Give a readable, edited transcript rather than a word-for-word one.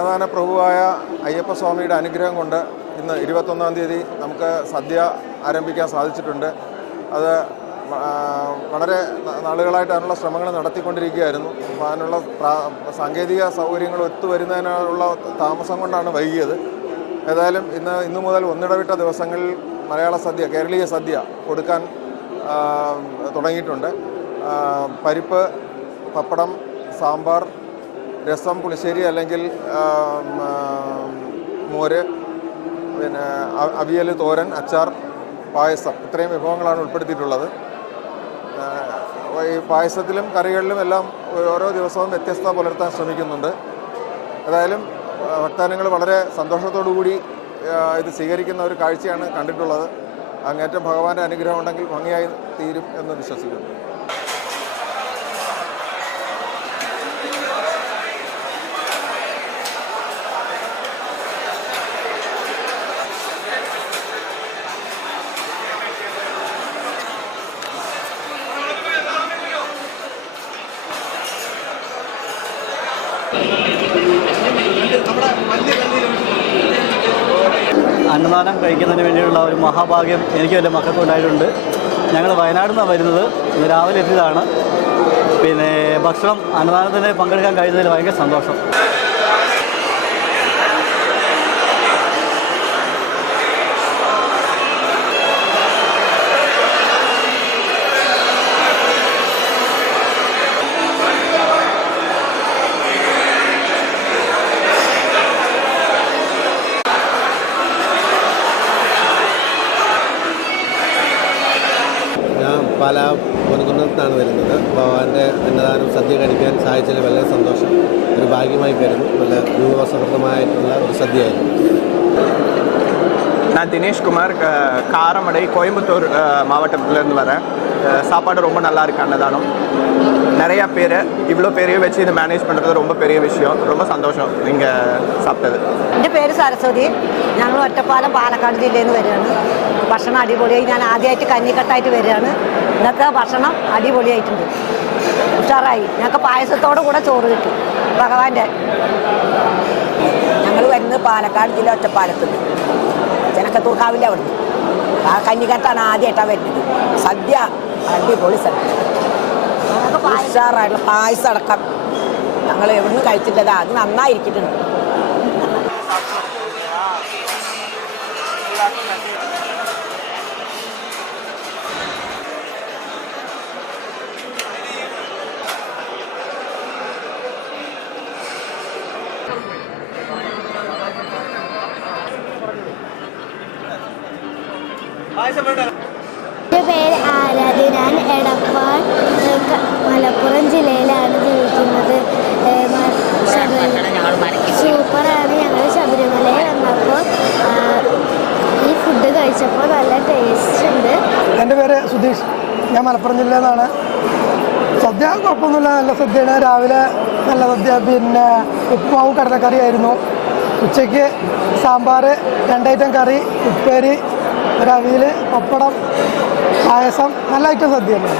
അന്നദാന പ്രഭുവായ അയ്യപ്പസ്വാമിയുടെ അനുഗ്രഹം കൊണ്ട് ഇന്ന് 21-ാം തീയതി നമുക്ക് സദ്യ ആരംഭിക്കാൻ സാധിച്ചിട്ടുണ്ട്. അത് വളരെ നാളുകളായിട്ട് അതിനുള്ള ശ്രമങ്ങൾ നടത്തിക്കൊണ്ടിരിക്കുകയായിരുന്നു. അപ്പോൾ അതിനുള്ള സാങ്കേതിക സൗകര്യങ്ങൾ ഒത്തുവരുന്നതിനുള്ള താമസം കൊണ്ടാണ് വൈകിയത്. ഏതായാലും ഇന്നു മുതൽ ഒന്നിടവിട്ട ദിവസങ്ങളിൽ മലയാള സദ്യ, കേരളീയ സദ്യ കൊടുക്കാൻ തുടങ്ങിയിട്ടുണ്ട്. പരിപ്പ്, പപ്പടം, സാമ്പാർ, രസം, പുളിശ്ശേരി അല്ലെങ്കിൽ മോര്, പിന്നെ അവിയൽ, തോരൻ, അച്ചാർ, പായസം, ഇത്രയും വിഭവങ്ങളാണ് ഉൾപ്പെടുത്തിയിട്ടുള്ളത്. ഈ പായസത്തിലും കറികളിലും എല്ലാം ഓരോ ദിവസവും വ്യത്യസ്തത പുലർത്താൻ ശ്രമിക്കുന്നുണ്ട്. ഏതായാലും ഭക്തജനങ്ങൾ വളരെ സന്തോഷത്തോടു കൂടി ഇത് സ്വീകരിക്കുന്ന ഒരു കാഴ്ചയാണ് കണ്ടിട്ടുള്ളത്. അങ്ങേറ്റം ഭഗവാന്റെ അനുഗ്രഹം ഉണ്ടെങ്കിൽ ഭംഗിയായി തീരും എന്ന് വിശ്വസിക്കുന്നു. അന്നദാനം കഴിക്കുന്നതിന് വേണ്ടിയുള്ള ഒരു മഹാഭാഗ്യം എനിക്ക് എൻ്റെ മക്കൾക്ക് ഉണ്ടായിട്ടുണ്ട്. ഞങ്ങൾ വയനാട്ടിൽ നിന്നാണ് വരുന്നത്. ഇന്ന് രാവിലെ എത്തിയതാണ്. പിന്നെ ഭക്ഷണം അന്നദാനത്തിന് പങ്കെടുക്കാൻ കഴിയുന്നതിൽ ഭയങ്കര സന്തോഷം. പാലാ പൊൻകുന്നത്താണ് വരുന്നത്. ഭഗവാന്റെ അന്നദാനം സദ്യ കഴിക്കാൻ സാധിച്ചതിൽ വളരെ സന്തോഷം, ഒരു ഭാഗ്യമായി കരുതുന്നു. നല്ല രൂപസമൃദ്ധമായിട്ടുള്ള ഒരു സദ്യയായിരുന്നു. நான் தினேஷ்குமார், காரமடை, கோயம்புத்தூர் மாவட்டத்திலேருந்து வரேன். சாப்பாடு ரொம்ப நல்லா இருக்குது. அன்னதானம் நிறையா பேர், இவ்வளோ பேரையும் வச்சு இதை மேனேஜ் பண்ணுறது ரொம்ப பெரிய விஷயம். ரொம்ப சந்தோஷம் இங்கே சாப்பிட்டது. എൻ്റെ പേര് സരസ്വതി. ഞങ്ങൾ ഒറ്റപ്പാലം, പാലക്കാട് ജില്ലയിൽ നിന്ന് വരികയാണ്. ഭക്ഷണം അടിപൊളിയായി. ഞാൻ ആദ്യമായിട്ട് കഞ്ഞിക്കട്ടായിട്ട് വരികയാണ്. ഇന്നത്തെ ഭക്ഷണം അടിപൊളിയായിട്ടുണ്ട്, ഉഷാറായി. ഞങ്ങൾക്ക് പായസത്തോടു കൂടെ ചോറ് കിട്ടി ഭഗവാന്റെ. ഞങ്ങൾ വരുന്നത് പാലക്കാട് ജില്ല ഒറ്റപ്പാലത്ത് നിന്ന്, ജനക്കത്തൂർക്കാവില്ല. അവിടുന്ന് ആ കഞ്ഞിക്കട്ടാണ് ആദ്യമായിട്ടാണ് വരുന്നത്. സദ്യ അടിപൊളി സദ്യ, ഉഷാറായിട്ടുള്ള പായസം അടക്കം ഞങ്ങൾ എവിടുന്ന് കഴിച്ചിട്ടില്ല. അത് നന്നായിരിക്കുന്നുണ്ട്. എൻ്റെ പേര് ആരാധ്യ. ഞാൻ എടപ്പാൾ, മലപ്പുറം ജില്ലയിലാണ് ജീവിക്കുന്നത്. സൂപ്പറാണ്. ഞങ്ങൾ ശബരിമലയിൽ വന്നപ്പോൾ ഈ ഫുഡ് കഴിച്ചപ്പോൾ നല്ല ടേസ്റ്റ് ഉണ്ട്. എൻ്റെ പേര് സുധീഷ്. ഞാൻ മലപ്പുറം ജില്ലയിൽ നിന്നാണ്. സദ്യ കുഴപ്പമൊന്നുമില്ല, നല്ല സദ്യയാണ്. രാവിലെ നല്ല സദ്യ, പിന്നെ ഉപ്പുമാവും കടലക്കറിയായിരുന്നു. ഉച്ചയ്ക്ക് സാമ്പാർ, 2 ഐറ്റം കറി, ഉപ്പേരി, ഒരു അവിയൽ, പപ്പടം, പായസം, നല്ല ഐറ്റം സദ്യയാണ്.